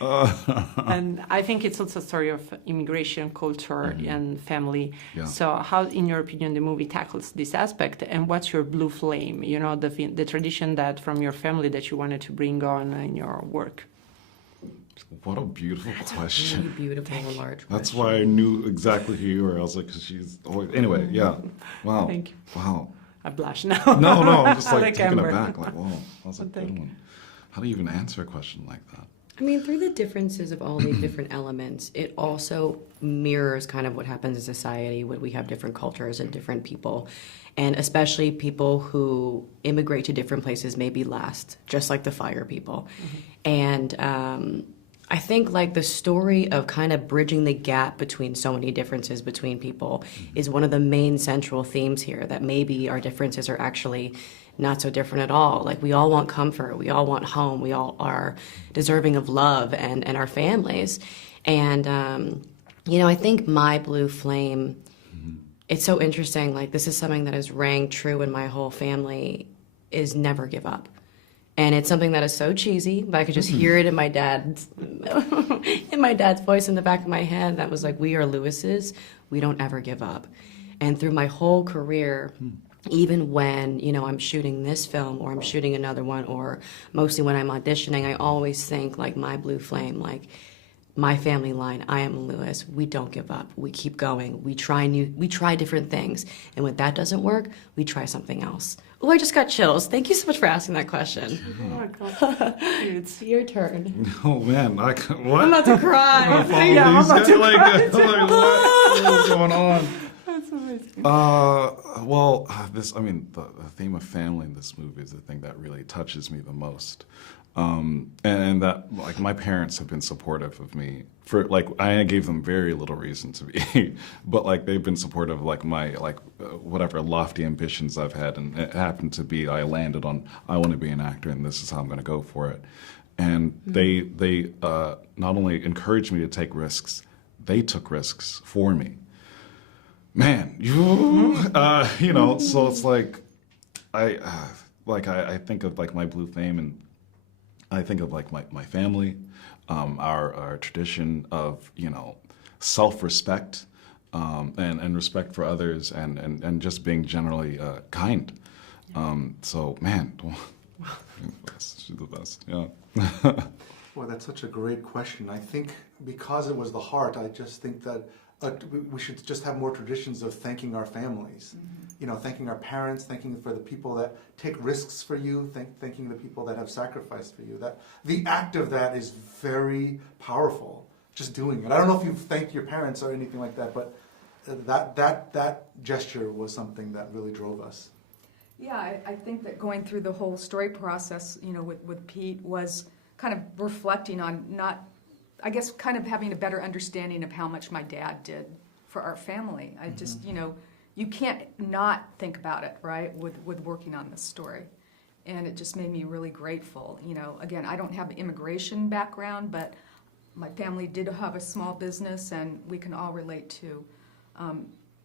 And I think it's also a story of immigration, culture, and family. Yeah. So how, in your opinion, the movie tackles this aspect, and what's your blue flame, you know, the tradition that from your family that you wanted to bring on in your work? What a beautiful question. Really beautiful and large question. That's why I knew exactly who you were. I was like, because she's always... Anyway, yeah. Wow. Thank you. Wow. I blush now. No, I'm just like taken Amber. aback. Like, whoa, that was a good one. How do you even answer a question like that? I mean, through the differences of all these different elements, it also mirrors kind of what happens in society when we have different cultures and different people. And especially people who immigrate to different places may be last, just like the fire people. And I think like the story of kind of bridging the gap between so many differences between people is one of the main central themes here, that maybe our differences are actually not so different at all. Like, we all want comfort, we all want home, we all are deserving of love and our families. And, you know, I think my blue flame, it's so interesting, like this is something that has rang true in my whole family, is never give up. And it's something that is so cheesy, but I could just hear it in my dad's voice in the back of my head. That was like, we are Lewises, we don't ever give up. And through my whole career, even when, you know, I'm shooting this film or I'm shooting another one, or mostly when I'm auditioning, I always think like my blue flame, like my family line, I am a Lewis, we don't give up, we keep going, we try different things. And when that doesn't work, we try something else. Oh, I just got chills. Thank you so much for asking that question. Oh my God. It's your turn. Oh man, what? I'm about to cry. Yeah, I'm about to cry. Like, what is going on? That's amazing. The theme of family in this movie is the thing that really touches me the most. And that, like, my parents have been supportive of me for, like, I gave them very little reason to be, but like they've been supportive of like my whatever lofty ambitions I've had, and it happened to be I landed on I want to be an actor and this is how I'm going to go for it. And they not only encouraged me to take risks, they took risks for me. Man, you know, so it's like I think of like my blue flame, and I think of like my family, our tradition of, you know, self-respect, and respect for others, and just being generally kind. So man, she's the best. Yeah. Well, that's such a great question. I think because it was the heart, I just think that we should just have more traditions of thanking our families. You know, thanking our parents, thanking for the people that take risks for you, thanking the people that have sacrificed for you. That the act of that is very powerful. Just doing it. I don't know if you've thanked your parents or anything like that, but that gesture was something that really drove us. Yeah, I think that going through the whole story process, you know, with Pete was kind of reflecting on I guess kind of having a better understanding of how much my dad did for our family. I just, you know, you can't not think about it, right, with working on this story. And it just made me really grateful. You know, again, I don't have an immigration background, but my family did have a small business, and we can all relate to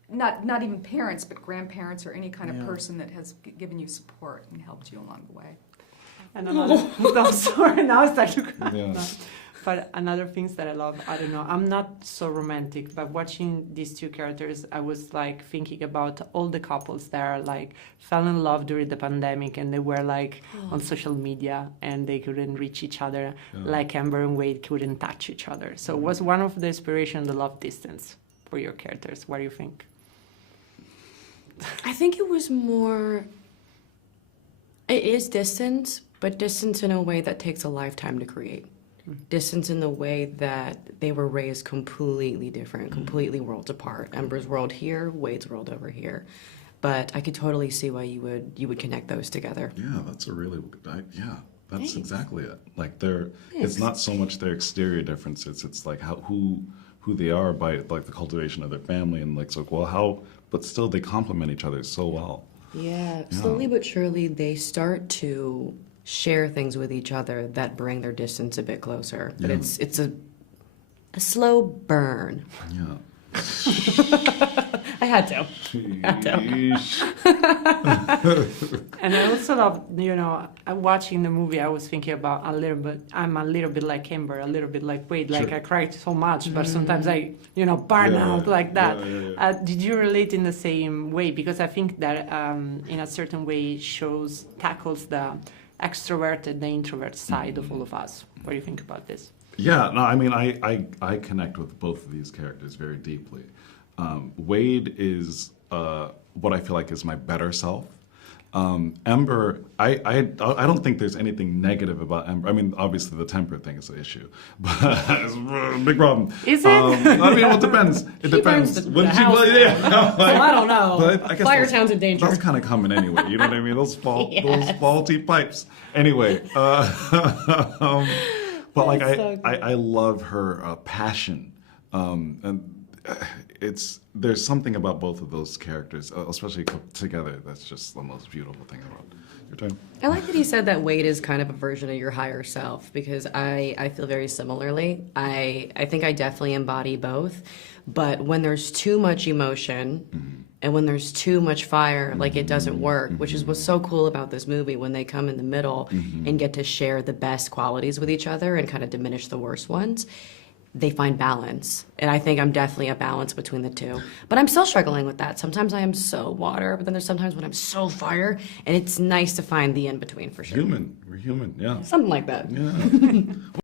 not even parents, but grandparents or any kind of person that has given you support and helped you along the way. And another, no, sorry, now it's like, Yeah. no. But another things that I love, I don't know, I'm not so romantic, but watching these two characters, I was like thinking about all the couples that are like fell in love during the pandemic, and they were like on social media and they couldn't reach each other, like Amber and Wade couldn't touch each other. So was one of the inspiration the love distance for your characters? What do you think? I think it was more, it is distance, but distance in a way that takes a lifetime to create. Distance in the way that they were raised completely different, completely worlds apart. Ember's world here, Wade's world over here. But I could totally see why you would connect those together. Yeah, that's a really good, that's Thanks. exactly it. Like it's not so much their exterior differences, it's like who they are by like the cultivation of their family, and like, so well, how, but still they complement each other so well. Yeah, slowly but surely they start to share things with each other that bring their distance a bit closer. But it's a slow burn. Yeah. I had to. And I also love, watching the movie, I was thinking about I'm a little bit like Amber, a little bit like Wade, like Sure. I cried so much, but sometimes I, burn out like that. Did you relate in the same way? Because I think that in a certain way tackles the extroverted, the introvert side of all of us. What do you think about this? Yeah, no, I mean, I connect with both of these characters very deeply. Wade is what I feel like is my better self. Ember, I don't think there's anything negative about Ember. I mean, obviously the temper thing is an issue, but it's a big problem. Is it? I mean, well, it depends. It depends. The house down. So I don't know. But I guess Firetown's in danger. That's kind of coming anyway. You know what I mean? Those Yes. faulty pipes. Anyway, but like That's so I love her passion, and there's something about both of those characters, especially together, that's just the most beautiful thing about your time. I like that he said that Wade is kind of a version of your higher self, because I feel very similarly. I think I definitely embody both, but when there's too much emotion and when there's too much fire, like it doesn't work, which is what's so cool about this movie, when they come in the middle and get to share the best qualities with each other and kind of diminish the worst ones. They find balance. And I think I'm definitely a balance between the two. But I'm still struggling with that. Sometimes I am so water, but then there's sometimes when I'm so fire, and it's nice to find the in-between for sure. We're human, yeah. Something like that. Yeah.